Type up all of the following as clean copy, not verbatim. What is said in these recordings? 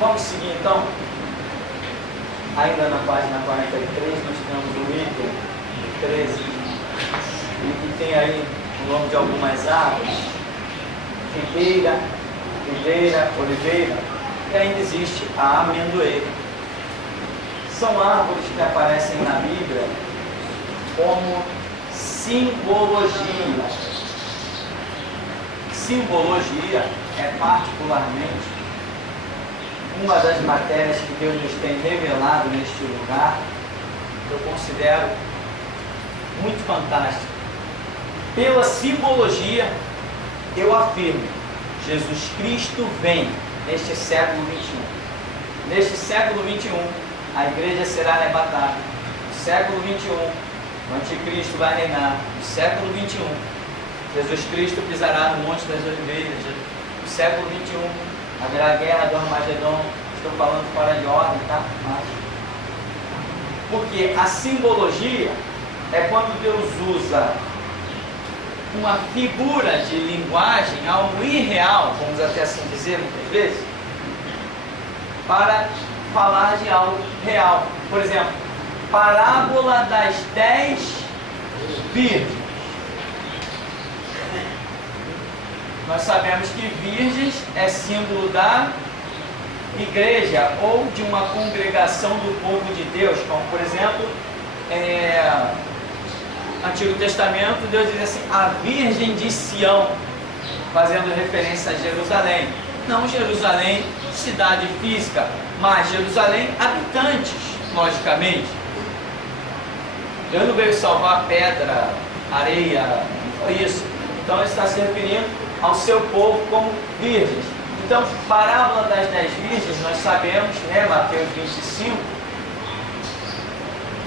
Vamos seguir então. Ainda na página 43 nós temos o item 13, e que tem aí o nome de algumas árvores: figueira, videira, oliveira, e ainda existe a amendoeira. São árvores que aparecem na Bíblia como simbologia. Simbologia é particularmente uma das matérias que Deus nos tem revelado neste lugar. Eu considero muito fantástico. Pela simbologia, eu afirmo: Jesus Cristo vem neste século 21. Neste século 21, a igreja será arrebatada. No século 21, o anticristo vai reinar. No século 21, Jesus Cristo pisará no Monte das Oliveiras. No século 21, haverá a guerra do Armagedon. Estou falando fora de ordem, tá? Mas, porque a simbologia é quando Deus usa uma figura de linguagem, algo irreal, vamos até assim dizer muitas vezes, para falar de algo real. Por exemplo, parábola das 10 virgens. Nós sabemos que virgens é símbolo da igreja ou de uma congregação do povo de Deus, como por exemplo, Antigo Testamento, Deus diz assim: a Virgem de Sião, fazendo referência a Jerusalém. Não Jerusalém, cidade física, mas Jerusalém, habitantes, logicamente. Deus não veio salvar pedra, areia, não foi isso. Então ele está se referindo ao seu povo como virgens. Então, parábola das 10 virgens, nós sabemos, Mateus 25,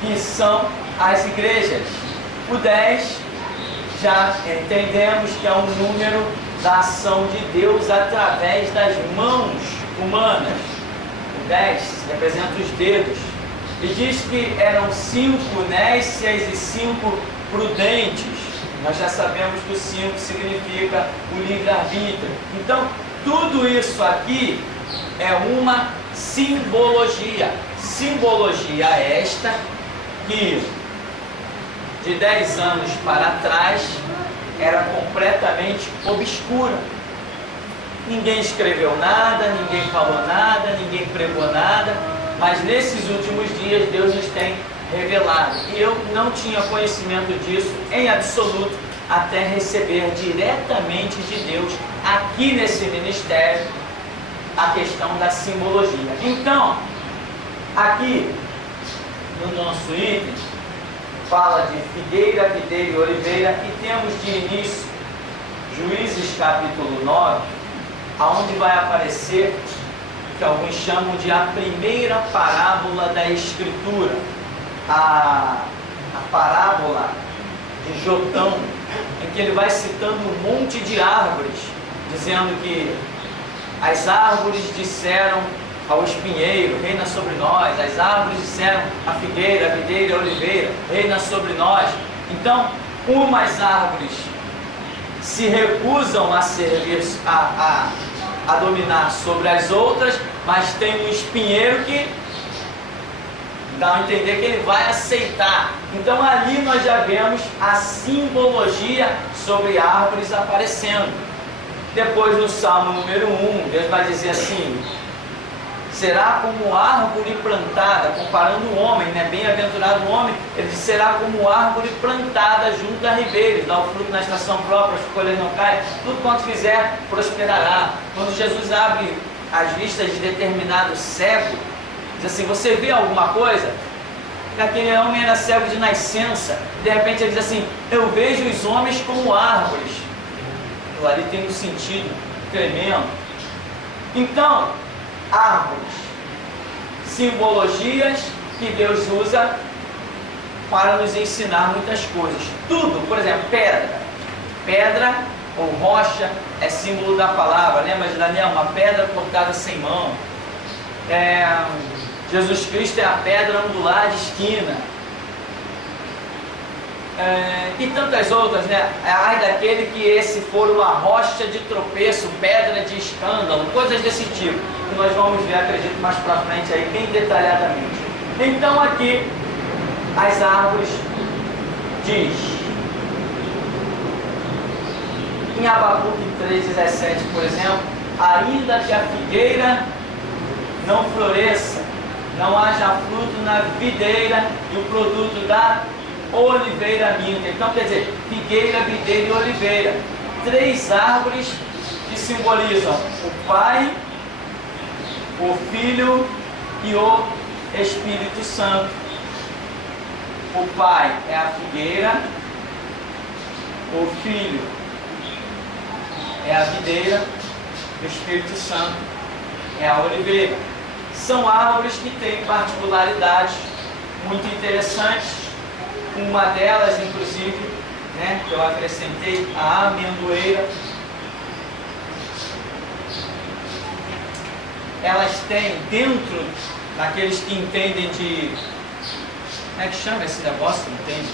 que são as igrejas. O 10, já entendemos que é um número da ação de Deus através das mãos humanas. O 10 representa os dedos. E diz que eram 5 nécias e 5 prudentes. Nós já sabemos que o 5 significa o livre-arbítrio. Então, tudo isso aqui é uma simbologia. Simbologia esta que de 10 anos para trás era completamente obscura. Ninguém escreveu nada, ninguém falou nada, ninguém pregou nada, mas nesses últimos dias Deus nos tem revelado. E eu não tinha conhecimento disso em absoluto até receber diretamente de Deus aqui nesse ministério a questão da simbologia. Então, aqui no nosso item fala de figueira, videira e oliveira, e temos de início Juízes capítulo 9, aonde vai aparecer o que alguns chamam de a primeira parábola da Escritura, a parábola de Jotão, em que ele vai citando um monte de árvores, dizendo que as árvores disseram ao espinheiro: reina sobre nós. As árvores disseram à figueira, a videira e a oliveira: reina sobre nós. Então, umas árvores se recusam a servir, a dominar sobre as outras, mas tem um espinheiro que dá a entender que ele vai aceitar. Então ali nós já vemos a simbologia sobre árvores aparecendo. Depois no Salmo número 1, Deus vai dizer assim: será como árvore plantada, comparando o homem, né? Bem-aventurado o homem, ele diz: será como árvore plantada junto a ribeiros, dá o fruto na estação própria, as folhas não caem, tudo quanto fizer prosperará. Quando Jesus abre as vistas de determinado cego, diz assim: você vê alguma coisa? Aquele homem era cego de nascença, de repente ele diz assim: eu vejo os homens como árvores. Ali tem um sentido tremendo. Então, árvores, simbologias que Deus usa para nos ensinar muitas coisas. Tudo, por exemplo, pedra ou rocha é símbolo da palavra. Lembra de Daniel? Uma pedra cortada sem mão. Jesus Cristo é a pedra angular de esquina. e tantas outras, né? Ai daquele que esse for uma rocha de tropeço, pedra de escândalo, coisas desse tipo, que nós vamos ver, acredito, mais pra frente aí, bem detalhadamente. Então aqui, as árvores diz, em Abacuque 3,17, por exemplo, ainda que a figueira não floresça, não haja fruto na videira e o produto da oliveira minta. Então, quer dizer, figueira, videira e oliveira. 3 árvores que simbolizam o Pai, o Filho e o Espírito Santo. O Pai é a figueira, o Filho é a videira, o Espírito Santo é a oliveira. São árvores que têm particularidades muito interessantes. Uma delas, inclusive, né, que eu acrescentei, a amendoeira. Elas têm dentro, daqueles que entendem de... Como é que chama esse negócio? Entende?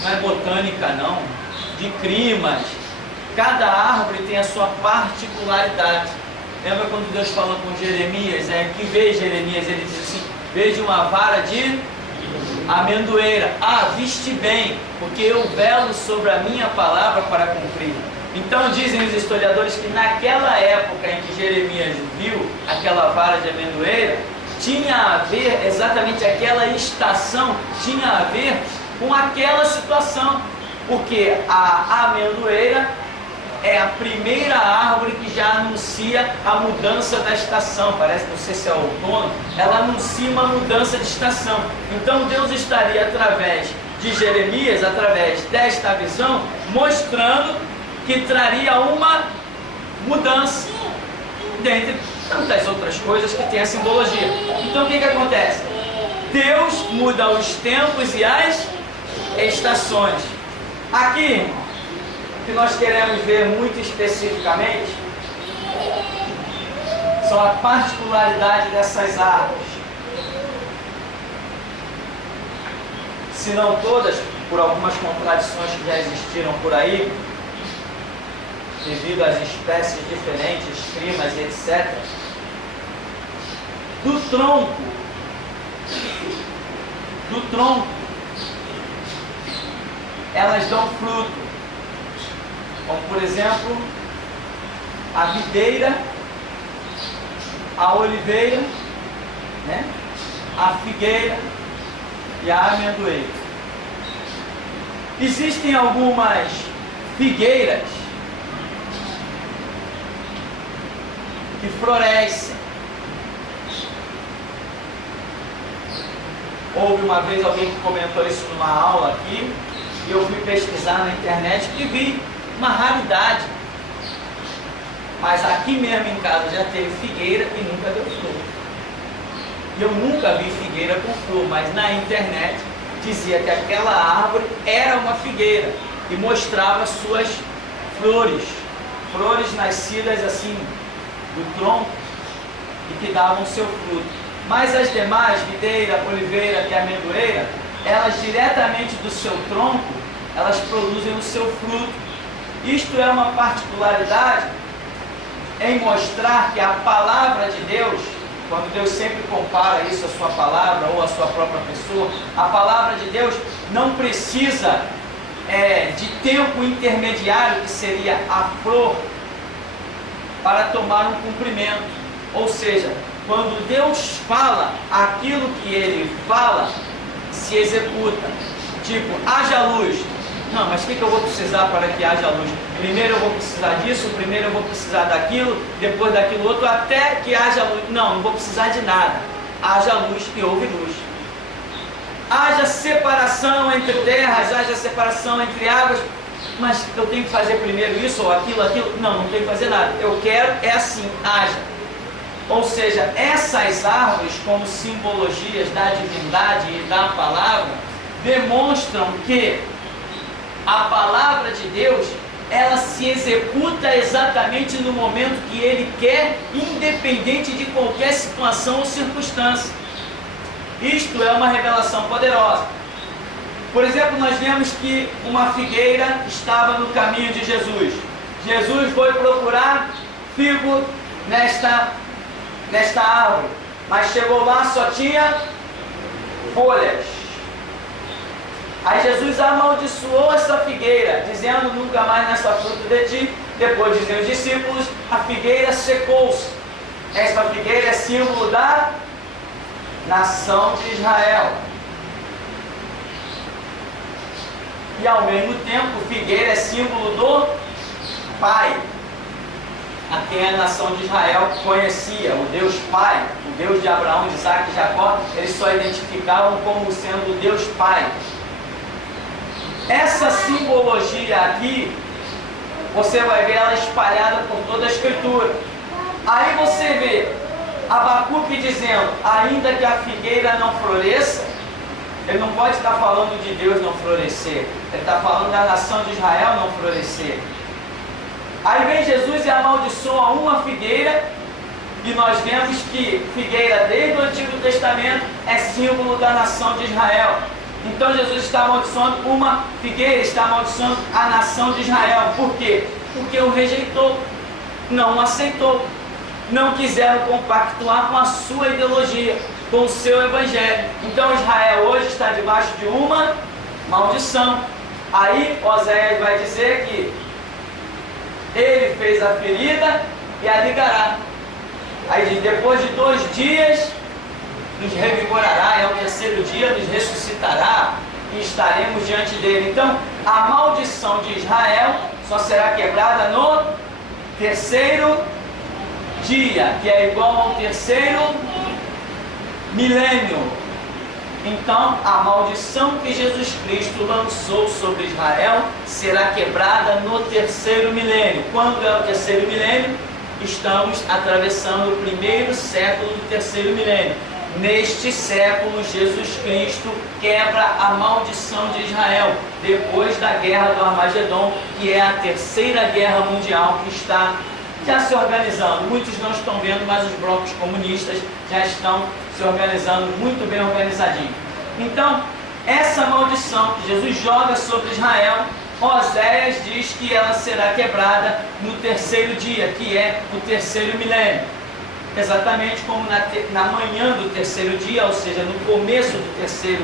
Não é botânica, não. De climas. Cada árvore tem a sua particularidade. Lembra quando Deus falou com Jeremias? Que vê Jeremias? Ele diz assim, veja uma vara de amendoeira. Ah, viste bem, porque eu velo sobre a minha palavra para cumprir. Então dizem os historiadores que naquela época em que Jeremias viu aquela vara de amendoeira, tinha a ver, exatamente aquela estação, tinha a ver com aquela situação. Porque a amendoeira é a primeira árvore que já anuncia a mudança da estação. Parece, não sei se é outono, ela anuncia uma mudança de estação. Então Deus estaria, através de Jeremias, através desta visão, mostrando que traria uma mudança, dentre tantas outras coisas que tem a simbologia. Então o que acontece? Deus muda os tempos e as estações. Aqui, o que nós queremos ver muito especificamente são a particularidade dessas árvores. Se não todas, por algumas contradições que já existiram por aí, devido às espécies diferentes, climas e etc. Do tronco, elas dão fruto. Como, por exemplo, a videira, a oliveira, né? A figueira e a amendoeira. Existem algumas figueiras que florescem. Houve uma vez alguém que comentou isso numa aula aqui, e eu fui pesquisar na internet e vi uma raridade. Mas aqui mesmo em casa já teve figueira e nunca deu flor. E eu nunca vi figueira com flor, mas na internet dizia que aquela árvore era uma figueira e mostrava suas flores. Flores nascidas assim do tronco e que davam seu fruto. Mas as demais, videira, oliveira e amendoeira, elas diretamente do seu tronco, elas produzem o seu fruto. Isto é uma particularidade em mostrar que a palavra de Deus, quando Deus sempre compara isso à sua palavra ou à sua própria pessoa, a palavra de Deus não precisa de tempo intermediário, que seria a flor, para tomar um cumprimento. Ou seja, quando Deus fala, aquilo que Ele fala se executa. Tipo, haja luz. Não, mas o que eu vou precisar para que haja luz? Primeiro eu vou precisar disso, primeiro eu vou precisar daquilo, depois daquilo outro, até que haja luz. Não vou precisar de nada. Haja luz e houve luz. Haja separação entre terras, haja separação entre águas. Mas eu tenho que fazer primeiro isso ou aquilo, aquilo? Não tenho que fazer nada. Eu quero, é assim, haja. Ou seja, essas árvores, como simbologias da divindade e da palavra, demonstram que a palavra de Deus, ela se executa exatamente no momento que Ele quer, independente de qualquer situação ou circunstância. Isto é uma revelação poderosa. Por exemplo, nós vemos que uma figueira estava no caminho de Jesus. Jesus foi procurar figo nesta árvore, mas chegou lá, só tinha folhas. Aí Jesus amaldiçoou essa figueira, dizendo: nunca mais nessa fruta de ti. Depois dizem os discípulos: a figueira secou-se. Esta figueira é símbolo da nação de Israel. E ao mesmo tempo, figueira é símbolo do Pai, a quem a nação de Israel conhecia, o Deus Pai, o Deus de Abraão, de Isaac e Jacó. Eles só identificavam como sendo o Deus Pai. Essa simbologia aqui, você vai ver ela espalhada por toda a Escritura. Aí você vê Abacuque dizendo: ainda que a figueira não floresça. Ele não pode estar falando de Deus não florescer, ele está falando da nação de Israel não florescer. Aí vem Jesus e amaldiçoa uma figueira, e nós vemos que figueira desde o Antigo Testamento é símbolo da nação de Israel. Então Jesus está amaldiçoando uma figueira, está amaldiçoando a nação de Israel. Por quê? Porque o rejeitou, não o aceitou, não quiseram compactuar com a sua ideologia, com o seu evangelho. Então Israel hoje está debaixo de uma maldição. Aí Oséias vai dizer que ele fez a ferida e a ligará. Aí diz: depois de 2 dias nos revigorará, é o 3º dia, nos ressuscitará e estaremos diante dele. Então a maldição de Israel só será quebrada no 3º dia, que é igual ao 3º milênio. Então a maldição que Jesus Cristo lançou sobre Israel será quebrada no 3º milênio. Quando é o 3º milênio? Estamos atravessando o 1º século do 3º milênio. Neste século, Jesus Cristo quebra a maldição de Israel, depois da guerra do Armagedon, que é a 3ª guerra mundial que está já se organizando. Muitos não estão vendo, mas os blocos comunistas já estão se organizando muito bem organizadinho. Então, essa maldição que Jesus joga sobre Israel, Oséias diz que ela será quebrada no 3º dia, que é o 3º milênio. Exatamente como na manhã do 3º dia, ou seja, no começo do 3º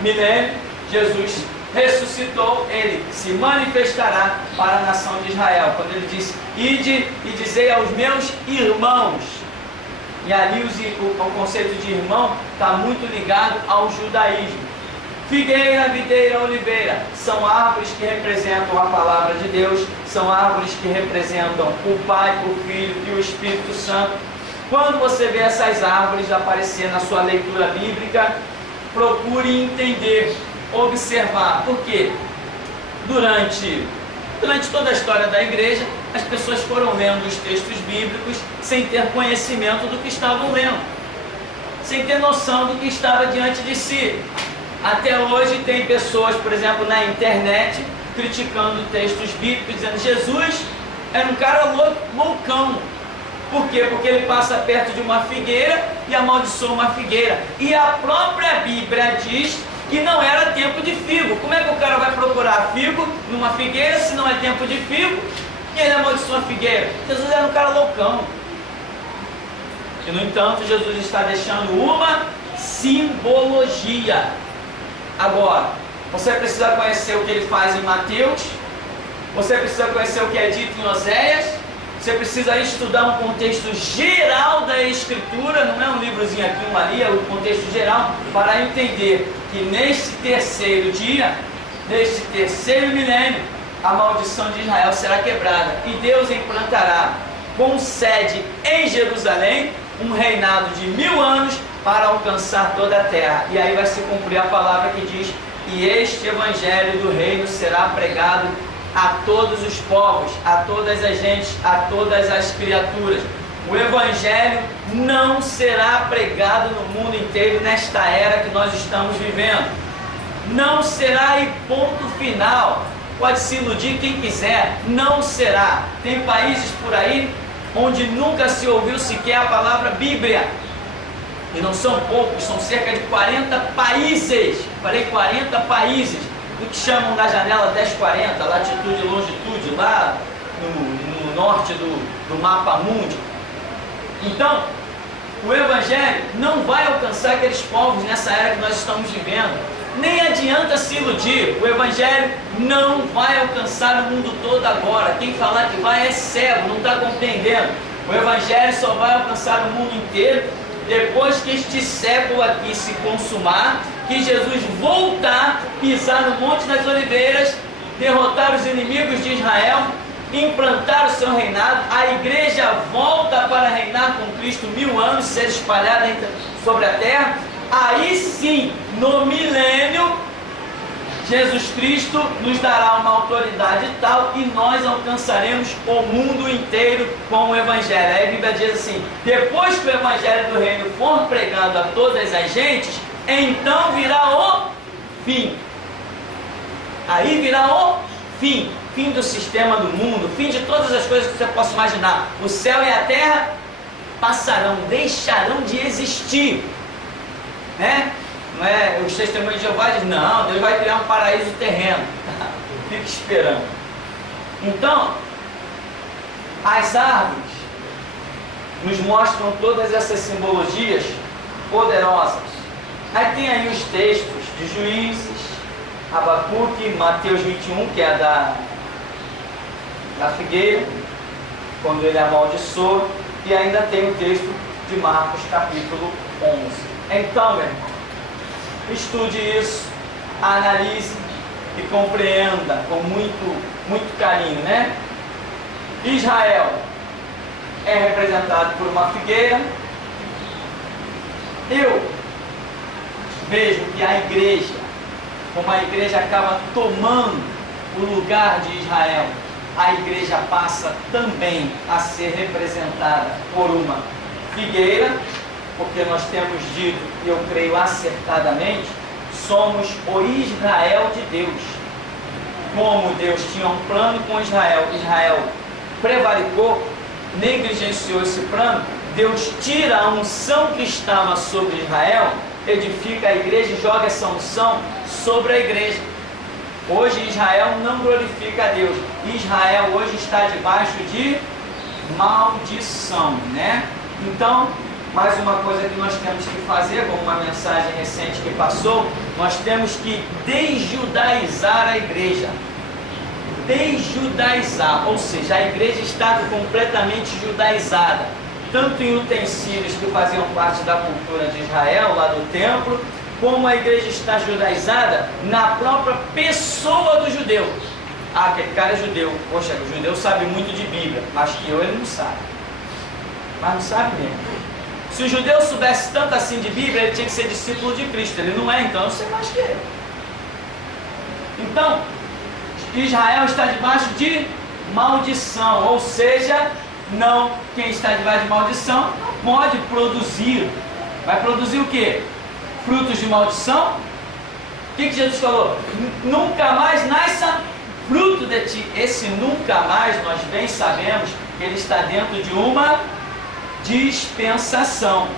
milênio, Jesus ressuscitou, ele se manifestará para a nação de Israel. Quando ele disse: ide e dizei aos meus irmãos. E ali o conceito de irmão está muito ligado ao judaísmo. Figueira, videira, oliveira são árvores que representam a palavra de Deus, são árvores que representam o Pai, o Filho e o Espírito Santo. Quando você vê essas árvores aparecer na sua leitura bíblica, procure entender, observar. Por quê? Durante toda a história da igreja, as pessoas foram lendo os textos bíblicos sem ter conhecimento do que estavam lendo, sem ter noção do que estava diante de si. Até hoje tem pessoas, por exemplo, na internet, criticando textos bíblicos, dizendo: Jesus era um cara loucão. Por quê? Porque ele passa perto de uma figueira e amaldiçoa uma figueira. E a própria Bíblia diz que não era tempo de figo. Como é que o cara vai procurar figo numa figueira se não é tempo de figo? E ele amaldiçoa a figueira. Jesus era um cara loucão. E no entanto, Jesus está deixando uma simbologia. Agora, você precisa conhecer o que ele faz em Mateus, você precisa conhecer o que é dito em Oséias, você precisa estudar um contexto geral da Escritura, não é um livrozinho aqui, um ali, é o contexto geral, para entender que neste 3º dia, neste 3º milênio, a maldição de Israel será quebrada e Deus implantará com sede em Jerusalém um reinado de 1000 anos para alcançar toda a terra. E aí vai se cumprir a palavra que diz: e este evangelho do reino será pregado a todos os povos, a todas as gentes, a todas as criaturas. O evangelho não será pregado no mundo inteiro nesta era que nós estamos vivendo. Não será, e ponto final. Pode se iludir quem quiser, não será. Tem países por aí onde nunca se ouviu sequer a palavra Bíblia. E não são poucos, são cerca de 40 países. Falei 40 países do que chamam da janela 1040, latitude e longitude, lá no norte do mapa mundi. Então, o Evangelho não vai alcançar aqueles povos nessa era que nós estamos vivendo. Nem adianta se iludir, o Evangelho não vai alcançar o mundo todo agora. Quem falar que vai é cego, não está compreendendo. O Evangelho só vai alcançar o mundo inteiro depois que este século aqui se consumar, que Jesus voltar, pisar no Monte das Oliveiras, derrotar os inimigos de Israel, implantar o seu reinado, a igreja volta para reinar com Cristo 1000 anos, ser espalhada sobre a terra. Aí sim, no milênio, Jesus Cristo nos dará uma autoridade tal e nós alcançaremos o mundo inteiro com o Evangelho. Aí a Bíblia diz assim: depois que o Evangelho do Reino for pregado a todas as gentes, então virá o fim. Aí virá o fim. Fim do sistema do mundo, fim de todas as coisas que você possa imaginar. O céu e a terra passarão, deixarão de existir. Né? Não é? Os testemunhos de Jeová dizem: não, Deus vai criar um paraíso terreno. Fique esperando. Então, as árvores nos mostram todas essas simbologias poderosas. Aí tem aí os textos de Juízes, Abacuque, Mateus 21, que é da figueira, quando ele amaldiçoa, e ainda tem o texto de Marcos capítulo 11. Então, meu irmão, estude isso, analise e compreenda com muito carinho, né? Israel é representado por uma figueira. Eu vejo que a igreja, como a igreja acaba tomando o lugar de Israel, a igreja passa também a ser representada por uma figueira, porque nós temos dito, e eu creio acertadamente, somos o Israel de Deus. Como Deus tinha um plano com Israel, Israel prevaricou, negligenciou esse plano, Deus tira a unção que estava sobre Israel, edifica a igreja e joga essa unção sobre a igreja. Hoje Israel não glorifica a Deus. Israel hoje está debaixo de maldição, né? Então, mais uma coisa que nós temos que fazer, como uma mensagem recente que passou, nós temos que desjudaizar a igreja. Desjudaizar, ou seja, a igreja está completamente judaizada, tanto em utensílios que faziam parte da cultura de Israel, lá do templo, como a igreja está judaizada na própria pessoa do judeu. Ah, aquele cara é judeu. Poxa, o judeu sabe muito de Bíblia, mas que eu ele não sabe. Mas não sabe mesmo. Se o judeu soubesse tanto assim de Bíblia, ele tinha que ser discípulo de Cristo. Ele não é, então eu sei mais que ele. Então, Israel está debaixo de maldição, ou seja, não, quem está debaixo de maldição não pode produzir. Vai produzir o quê? Frutos de maldição? O que Jesus falou? Nunca mais nasça fruto de ti. Esse nunca mais, nós bem sabemos que ele está dentro de uma dispensação,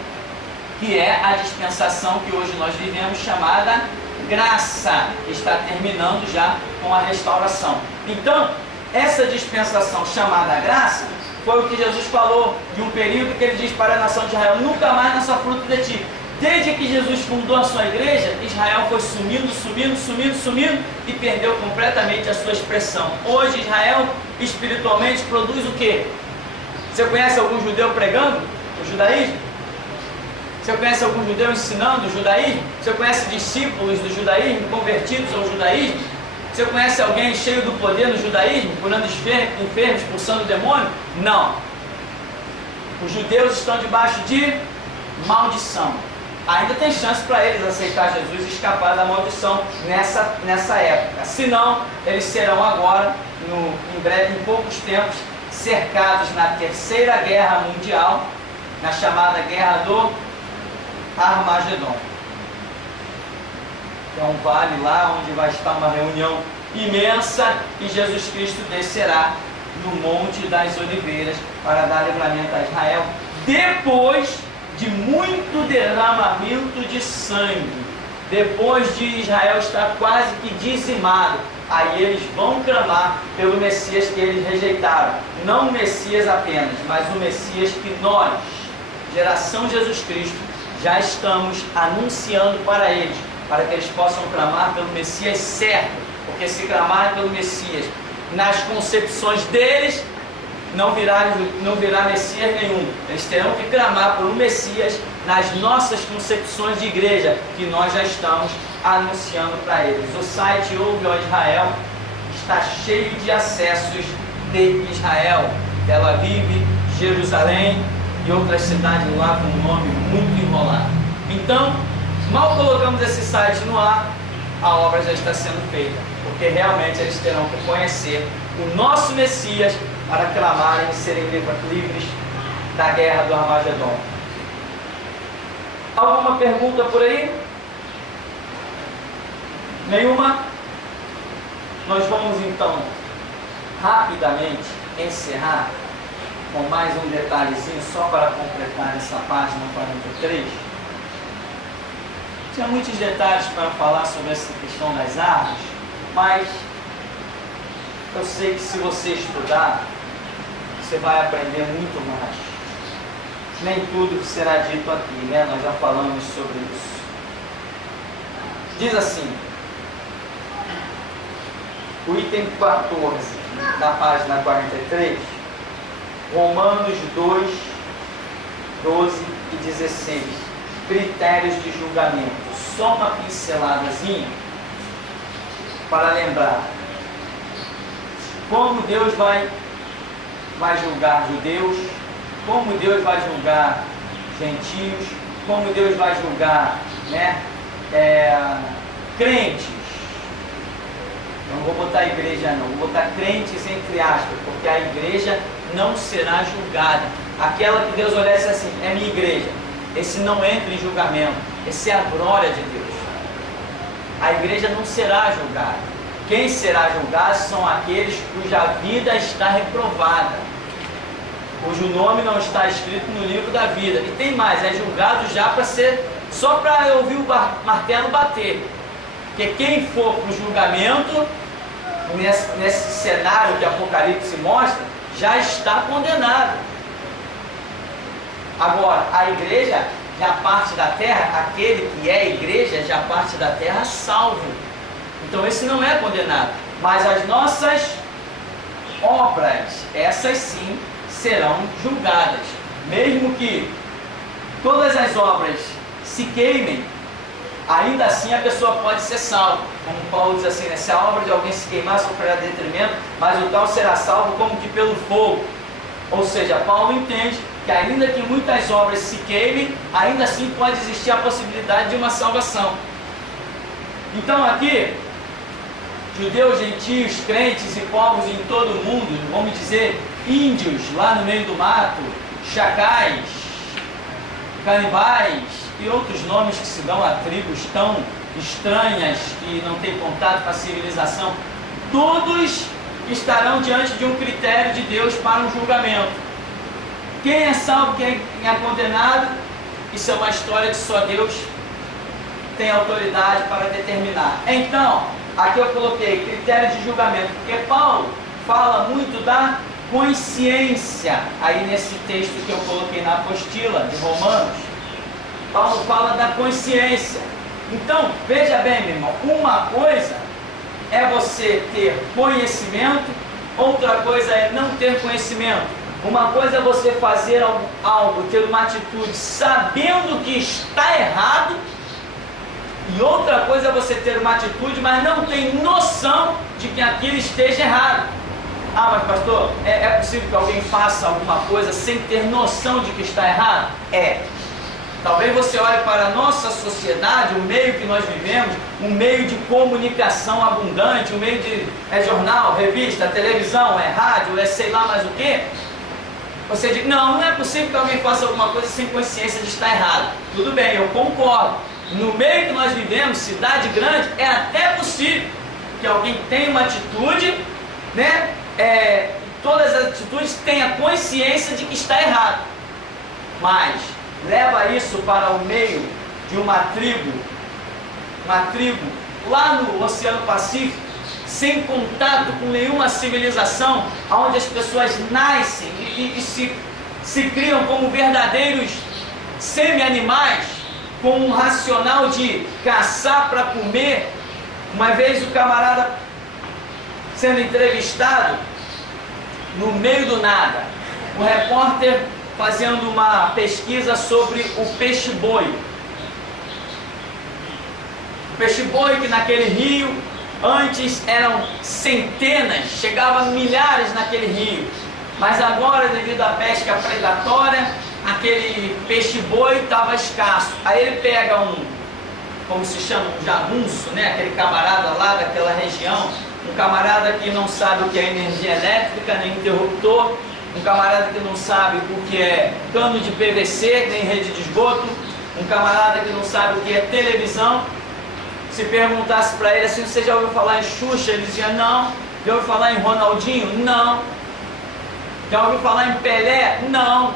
que é a dispensação que hoje nós vivemos, chamada graça, que está terminando já com a restauração. Então, essa dispensação chamada graça foi o que Jesus falou de um período que ele diz para a nação de Israel: nunca mais nasça fruto de ti. Desde que Jesus fundou a sua igreja, Israel foi sumindo e perdeu completamente a sua expressão. Hoje Israel espiritualmente produz o quê? Você conhece algum judeu pregando o judaísmo? Você conhece algum judeu ensinando o judaísmo? Você conhece discípulos do judaísmo convertidos ao judaísmo? Você conhece alguém cheio do poder no judaísmo, curando enfermos, expulsando demônio? Não. Os judeus estão debaixo de maldição. Ainda tem chance para eles aceitar Jesus e escapar da maldição nessa época. Se não, eles serão agora, em breve, em poucos tempos, cercados na Terceira Guerra Mundial, na chamada Guerra do Armagedon. É um vale lá onde vai estar uma reunião imensa e Jesus Cristo descerá no Monte das Oliveiras para dar livramento a Israel, depois de muito derramamento de sangue. depois de Israel estar quase que dizimado, aí eles vão clamar pelo Messias que eles rejeitaram. Não o Messias apenas, mas o Messias que nós, geração Jesus Cristo, já estamos anunciando para eles, para que eles possam clamar pelo Messias certo. Porque se clamarem pelo Messias nas concepções deles, não virá Messias nenhum. Eles terão que clamar por um Messias nas nossas concepções de igreja, que nós já estamos anunciando para eles. O site Ouve, ó Israel está cheio de acessos de Israel, Tel Aviv, Jerusalém e outras cidades lá com um nome muito enrolado. Então, mal colocamos esse site no ar, a obra já está sendo feita, porque realmente eles terão que conhecer o nosso Messias para clamarem e serem livres da guerra do Armagedon. Alguma pergunta por aí? Nenhuma? Nós vamos então rapidamente encerrar com mais um detalhezinho só para completar essa página 43. Tinha muitos detalhes para falar sobre essa questão das árvores, mas eu sei que se você estudar, você vai aprender muito mais. Nem tudo será dito aqui, né? Nós já falamos sobre isso. Diz assim, o item 14 da página 43, Romanos 2, 12 e 16, critérios de julgamento. Só uma pinceladazinha para lembrar como Deus vai julgar judeus, como Deus vai julgar gentios, como Deus vai julgar, né, crentes. Não vou botar igreja não, vou botar crentes entre aspas, porque a igreja não será julgada. Aquela que Deus olhasse assim, é minha igreja. Esse não entra em julgamento, esse é a glória de Deus. A igreja não será julgada. Quem será julgado são aqueles cuja vida está reprovada, cujo nome não está escrito no livro da vida. E tem mais, é julgado já para ser, só para ouvir o martelo bater. Porque quem for para o julgamento, nesse cenário que Apocalipse mostra, já está condenado. Agora, a igreja já parte da terra, aquele que é igreja já parte da terra salvo. Então esse não é condenado. Mas as nossas obras, essas sim, serão julgadas. Mesmo que todas as obras se queimem, ainda assim a pessoa pode ser salva. Como Paulo diz assim, né? Se a obra de alguém se queimar, sofrerá detrimento, mas o tal será salvo como que pelo fogo. Ou seja, Paulo entende que ainda que muitas obras se queimem, ainda assim pode existir a possibilidade de uma salvação. Então aqui, judeus, gentios, crentes e povos em todo o mundo, vamos dizer, índios lá no meio do mato, chacais, canibais e outros nomes que se dão a tribos tão estranhas que não têm contato com a civilização, todos estarão diante de um critério de Deus para um julgamento. Quem é salvo, quem é condenado, isso é uma história que só Deus tem autoridade para determinar. Então, aqui eu coloquei critério de julgamento, porque Paulo fala muito da consciência, aí nesse texto que eu coloquei na apostila de Romanos, Paulo fala da consciência. Então, veja bem, meu irmão, uma coisa é você ter conhecimento, outra coisa é não ter conhecimento. Uma coisa é você fazer algo, ter uma atitude sabendo que está errado, e outra coisa é você ter uma atitude, mas não tem noção de que aquilo esteja errado. Ah, mas pastor, é possível que alguém faça alguma coisa sem ter noção de que está errado? É. Talvez você olhe para a nossa sociedade, o meio que nós vivemos, um meio de comunicação abundante, um meio de jornal, revista, televisão, rádio, sei lá mais o que. Você diz, não é possível que alguém faça alguma coisa sem consciência de estar errado. Tudo bem, eu concordo. No meio que nós vivemos, cidade grande, é até possível que alguém tenha uma atitude, né? Todas as atitudes tenham consciência de que está errado. Mas leva isso para o meio de uma tribo uma tribo lá no Oceano Pacífico, sem contato com nenhuma civilização, onde as pessoas nascem e se criam como verdadeiros semi-animais, com um racional de caçar para comer. Uma vez o camarada sendo entrevistado no meio do nada, o repórter fazendo uma pesquisa sobre o peixe-boi. O peixe-boi que naquele rio, antes eram centenas, chegavam milhares naquele rio, mas agora, devido à pesca predatória, aquele peixe-boi estava escasso. Aí ele pega como se chama, um jagunço, né? Aquele camarada lá daquela região, um camarada que não sabe o que é energia elétrica, nem interruptor, um camarada que não sabe o que é cano de PVC, nem rede de esgoto, um camarada que não sabe o que é televisão. Se perguntasse para ele assim, você já ouviu falar em Xuxa? Ele dizia, não. Já ouviu falar em Ronaldinho? Não. Já ouviu falar em Pelé? Não.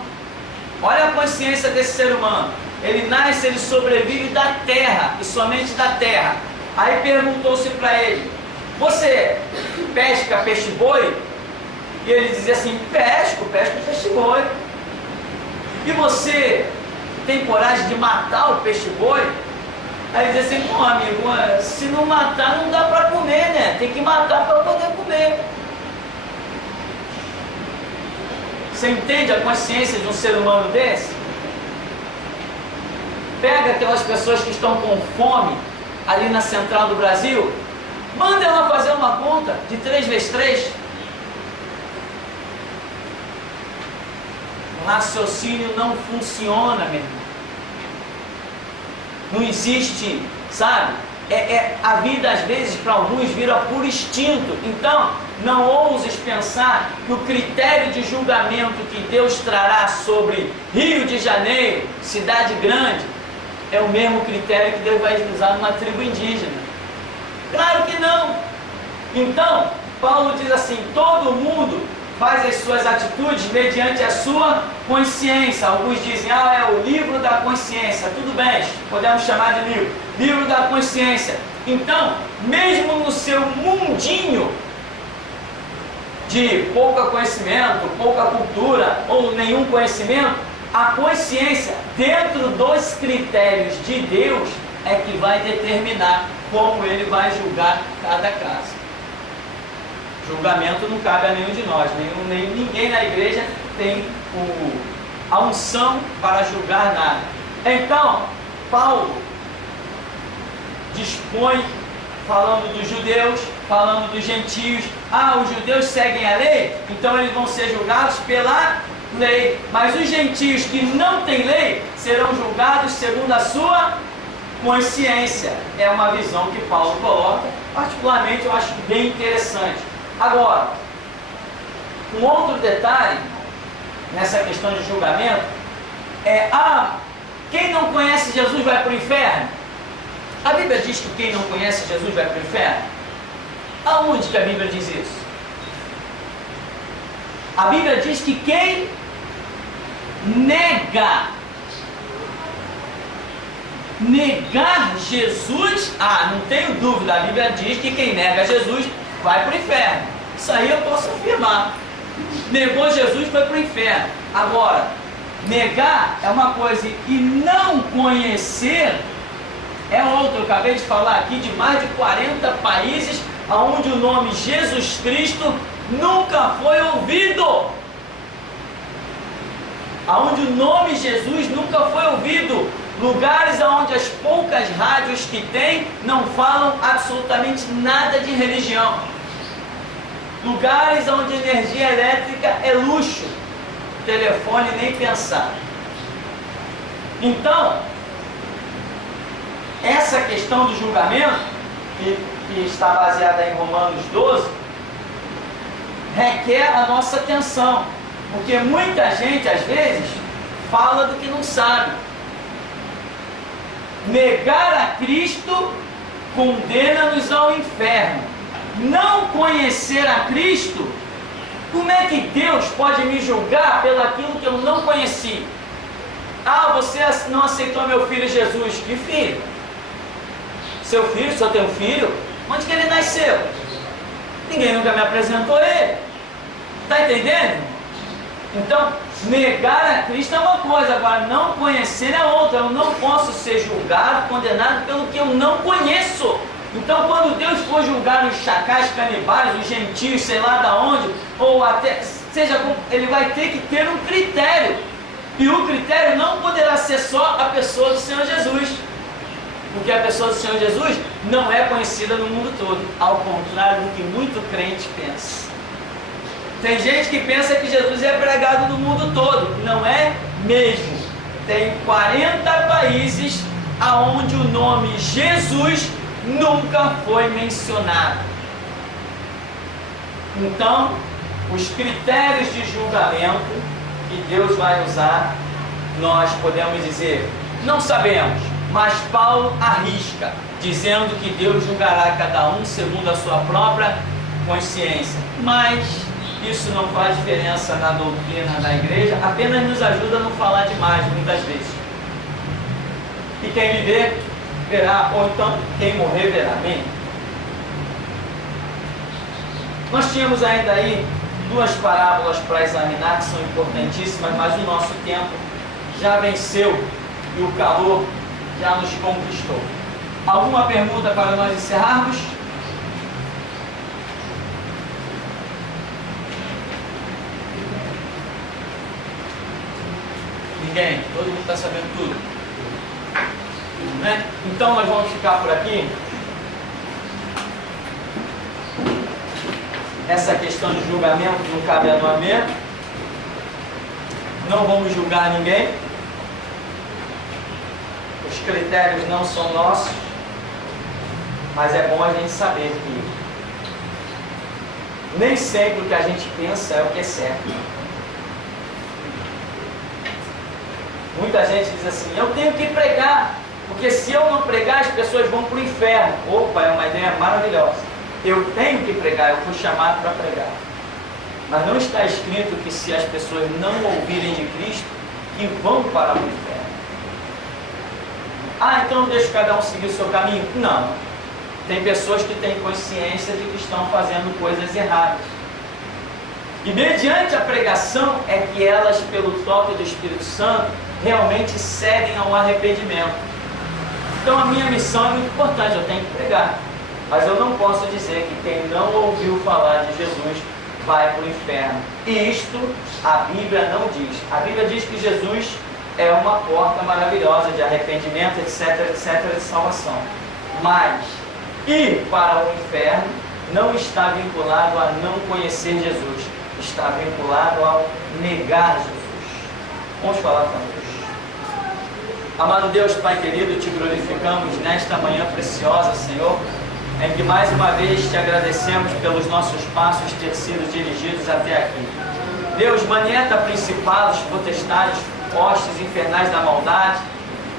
Olha a consciência desse ser humano. Ele nasce, ele sobrevive da terra, e somente da terra. Aí perguntou-se para ele, você pesca peixe-boi? E ele dizia assim, pesco peixe-boi. E você tem coragem de matar o peixe-boi? Aí ele dizia assim, pô amigo, se não matar não dá para comer, né? Tem que matar para poder comer. Você entende a consciência de um ser humano desse? Pega aquelas pessoas que estão com fome ali na central do Brasil, manda ela fazer uma conta de 3 vezes 3. O raciocínio não funciona, meu irmão. Não existe, sabe? A vida às vezes para alguns vira por instinto. Então, não ouses pensar que o critério de julgamento que Deus trará sobre Rio de Janeiro, cidade grande, é o mesmo critério que Deus vai usar numa tribo indígena. Claro que não. Então, Paulo diz assim, todo mundo faz as suas atitudes mediante a sua consciência. Alguns dizem, é o livro da consciência. Tudo bem, podemos chamar de livro da consciência. Então, mesmo no seu mundinho de pouco conhecimento, pouca cultura ou nenhum conhecimento, a consciência, dentro dos critérios de Deus, é que vai determinar como ele vai julgar cada caso. Julgamento não cabe a nenhum de nós, ninguém na igreja tem a unção para julgar nada. Então, Paulo dispõe, falando dos judeus, falando dos gentios. Os judeus seguem a lei, então eles vão ser julgados pela lei, mas os gentios que não têm lei serão julgados segundo a sua consciência. É uma visão que Paulo coloca, particularmente eu acho bem interessante. Agora, um outro detalhe nessa questão de julgamento é, quem não conhece Jesus vai para o inferno? A Bíblia diz que quem não conhece Jesus vai para o inferno? Aonde que a Bíblia diz isso? A Bíblia diz que quem negar Jesus, não tenho dúvida, a Bíblia diz que quem nega Jesus vai para o inferno. Isso aí eu posso afirmar. Negou Jesus, foi para o inferno. Agora, negar é uma coisa e não conhecer é outra. Eu acabei de falar aqui de mais de 40 países onde o nome Jesus Cristo nunca foi ouvido. Onde o nome Jesus nunca foi ouvido. Lugares onde as poucas rádios que tem não falam absolutamente nada de religião. Lugares onde energia elétrica é luxo. Telefone nem pensar. Então, essa questão do julgamento, que está baseada em Romanos 12, requer a nossa atenção. Porque muita gente, às vezes, fala do que não sabe. Negar a Cristo condena-nos ao inferno. Não conhecer a Cristo, como é que Deus pode me julgar pelo aquilo que eu não conheci? Você não aceitou meu filho Jesus. Que filho? Seu filho, se eu tenho um filho, onde que ele nasceu? Ninguém nunca me apresentou ele. Está entendendo? Então, negar a Cristo é uma coisa, agora não conhecer é outra. Eu não posso ser julgado, condenado pelo que eu não conheço. Então, quando Deus for julgar os chacais, canibais, os gentios, sei lá da onde, ou até, seja como, ele vai ter que ter um critério. E o critério não poderá ser só a pessoa do Senhor Jesus. Porque a pessoa do Senhor Jesus não é conhecida no mundo todo, ao contrário do que muito crente pensa. Tem gente que pensa que Jesus é pregado no mundo todo, não é mesmo. Tem 40 países aonde o nome Jesus nunca foi mencionado. Então, os critérios de julgamento que Deus vai usar, nós podemos dizer, não sabemos. Mas Paulo arrisca, dizendo que Deus julgará cada um segundo a sua própria consciência. Mas isso não faz diferença na doutrina da igreja, apenas nos ajuda a não falar demais, muitas vezes. E quem viver, verá, ou então quem morrer, verá. Amém? Nós tínhamos ainda aí duas parábolas para examinar, que são importantíssimas, mas o nosso tempo já venceu e o calor já nos conquistou. Alguma pergunta para nós encerrarmos? Ninguém? Todo mundo está sabendo tudo? Né? Então nós vamos ficar por aqui. Essa questão de julgamento não cabe a nós mesmos. Não vamos julgar ninguém. Os critérios não são nossos, mas é bom a gente saber que nem sempre o que a gente pensa é o que é certo. Muita gente diz assim, eu tenho que pregar, porque se eu não pregar as pessoas vão para o inferno. Opa, é uma ideia maravilhosa. Eu tenho que pregar, eu fui chamado para pregar. Mas não está escrito que se as pessoas não ouvirem de Cristo, que vão para o inferno. Ah, então deixa cada um seguir o seu caminho? Não. Tem pessoas que têm consciência de que estão fazendo coisas erradas. E mediante a pregação é que elas, pelo toque do Espírito Santo, realmente cedem ao arrependimento. Então a minha missão é muito importante, eu tenho que pregar. Mas eu não posso dizer que quem não ouviu falar de Jesus vai para o inferno. E isto a Bíblia não diz. A Bíblia diz que Jesus é uma porta maravilhosa de arrependimento, etc, etc, de salvação. Mas ir para o inferno não está vinculado a não conhecer Jesus. Está vinculado ao negar Jesus. Vamos falar com Deus. Amado Deus, Pai querido, te glorificamos nesta manhã preciosa, Senhor, em que mais uma vez te agradecemos pelos nossos passos ter sido dirigidos até aqui. Deus, manieta principados, potestades, hostes infernais da maldade,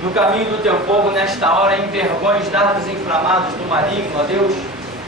no caminho do teu povo nesta hora, envergonha os dardos inflamados do maligno, ó Deus,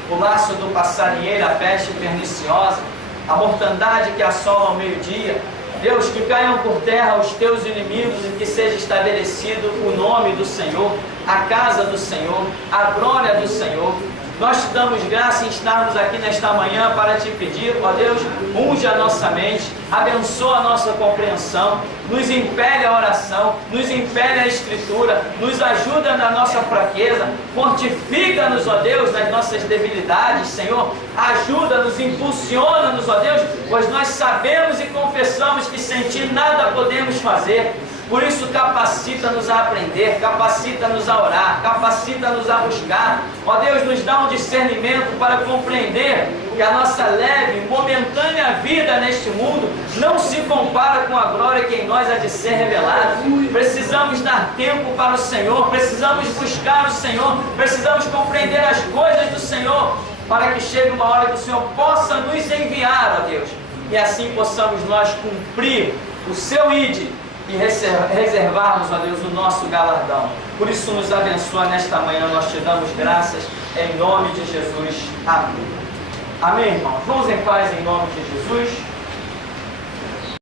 o laço do passarinheiro, a peste perniciosa, a mortandade que assola ao meio-dia. Deus, que caiam por terra os teus inimigos e que seja estabelecido o nome do Senhor, a casa do Senhor, a glória do Senhor. Nós te damos graça em estarmos aqui nesta manhã para te pedir, ó Deus, unge a nossa mente, abençoa a nossa compreensão, nos impele a oração, nos impele a escritura, nos ajuda na nossa fraqueza, fortifica-nos, ó Deus, nas nossas debilidades, Senhor, ajuda-nos, impulsiona-nos, ó Deus, pois nós sabemos e confessamos que sem ti nada podemos fazer. Por isso capacita-nos a aprender, capacita-nos a orar, capacita-nos a buscar. Ó Deus, nos dá um discernimento para compreender que a nossa leve, momentânea vida neste mundo não se compara com a glória que em nós há de ser revelada. Precisamos dar tempo para o Senhor, precisamos buscar o Senhor, precisamos compreender as coisas do Senhor, para que chegue uma hora que o Senhor possa nos enviar, ó Deus, e assim possamos nós cumprir o seu ide e reservarmos, ó Deus, o nosso galardão. Por isso nos abençoa nesta manhã, nós te damos graças em nome de Jesus. Amém. Amém, irmãos? Vamos em paz em nome de Jesus.